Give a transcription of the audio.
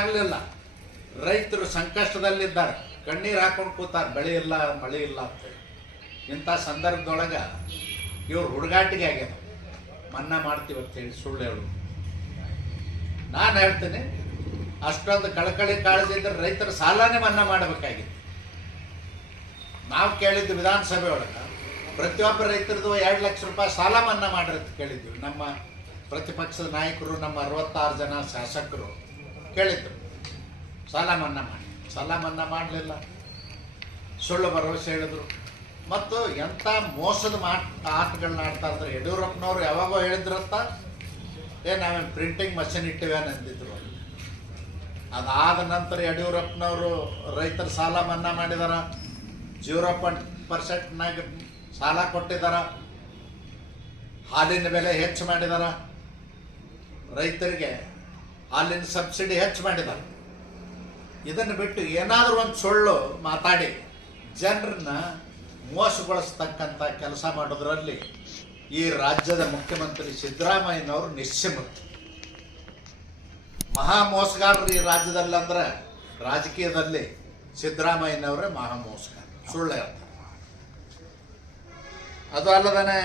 ಆಗಲಿಲ್ಲ. ರೈತರು ಸಂಕಷ್ಟದಲ್ಲಿದ್ದಾರೆ, ಕಣ್ಣೀರು ಹಾಕೊಂಡು ಕೂತಾರೆ, ಬೆಳೆ ಇಲ್ಲ ಮಳೆ ಇಲ್ಲ ಅಂತೇಳಿ. ಇಂಥ ಸಂದರ್ಭದೊಳಗೆ ಇವ್ರು ಹುಡುಗಾಟಿಗೆ ಆಗ್ಯಾರ, ಮನ್ನಾ ಮಾಡ್ತೀವಿ ಅಂತೇಳಿ ಸುಳ್ಳು ಹೇಳು. ನಾನು ಹೇಳ್ತೀನಿ, ಅಷ್ಟೊಂದು ಕಳಕಳಿ ಕಾಳಜಿ ಇದ್ದರೆ ರೈತರ ಸಾಲನೇ ಮನ್ನಾ ಮಾಡಬೇಕಾಗಿತ್ತು. ನಾವು ಕೇಳಿದ್ದು ವಿಧಾನಸಭೆ ಒಳಗೆ ಪ್ರತಿಯೊಬ್ಬ ರೈತರದು 2 ಲಕ್ಷ ರೂಪಾಯಿ ಸಾಲ ಮನ್ನಾ ಮಾಡ್ರಿ ಅಂತ ಕೇಳಿದ್ವಿ. ನಮ್ಮ ಪ್ರತಿಪಕ್ಷದ ನಾಯಕರು, ನಮ್ಮ 66 ಜನ ಶಾಸಕರು ಕೇಳಿದ್ರು, ಸಾಲ ಮನ್ನಾ ಮಾಡಿ. ಸಾಲ ಮನ್ನಾ ಮಾಡಲಿಲ್ಲ, ಸುಳ್ಳು ಭರವಸೆ ಹೇಳಿದ್ರು. ಮತ್ತು ಎಂಥ ಮೋಸದ ಆಟಗಳನ್ನ ಆಡ್ತಾ ಇದ್ರೆ. ಯಡಿಯೂರಪ್ಪನವ್ರು ಯಾವಾಗೋ ಹೇಳಿದ್ರಂತ, ನಾವೇನು ಪ್ರಿಂಟಿಂಗ್ ಮಷಿನ್ ಇಟ್ಟಿವೇನು ಅಂದಿದ್ರು. ಅದಾದ ನಂತರ ಯಡಿಯೂರಪ್ಪನವರು ರೈತರ ಸಾಲ ಮನ್ನಾ ಮಾಡಿದಾರ, 0% ಸಾಲ ಕೊಟ್ಟಿದ್ದಾರ, ಹಾಲಿನ ಬೆಲೆ ಹೆಚ್ಚು ಮಾಡಿದಾರ, ರೈತರಿಗೆ ಹಾಲಿನ ಸಬ್ಸಿಡಿ ಹೆಚ್ಚು ಮಾಡಿದ್ದಾರೆ. ಇದನ್ನು ಬಿಟ್ಟು ಏನಾದರೂ ಒಂದು ಸುಳ್ಳು ಮಾತಾಡಿ ಜನರನ್ನ ಮೋಸಗೊಳಿಸ್ತಕ್ಕಂಥ ಕೆಲಸ ಮಾಡೋದ್ರಲ್ಲಿ ಈ ರಾಜ್ಯದ ಮುಖ್ಯಮಂತ್ರಿ ಸಿದ್ದರಾಮಯ್ಯನವರು ನಿಶ್ಚಿಮರು. ಮಹಾ ಮೋಸಗಾರರು ಈ ರಾಜ್ಯದಲ್ಲಿ ಅಂದ್ರೆ ರಾಜಕೀಯದಲ್ಲಿ ಸಿದ್ದರಾಮಯ್ಯನವರೇ ಮಹಾ ಮೋಸಗಾರ, ಸುಳ್ಳು ಹೇಳ್ತಾರೆ. ಅದು ಅಲ್ಲದೇ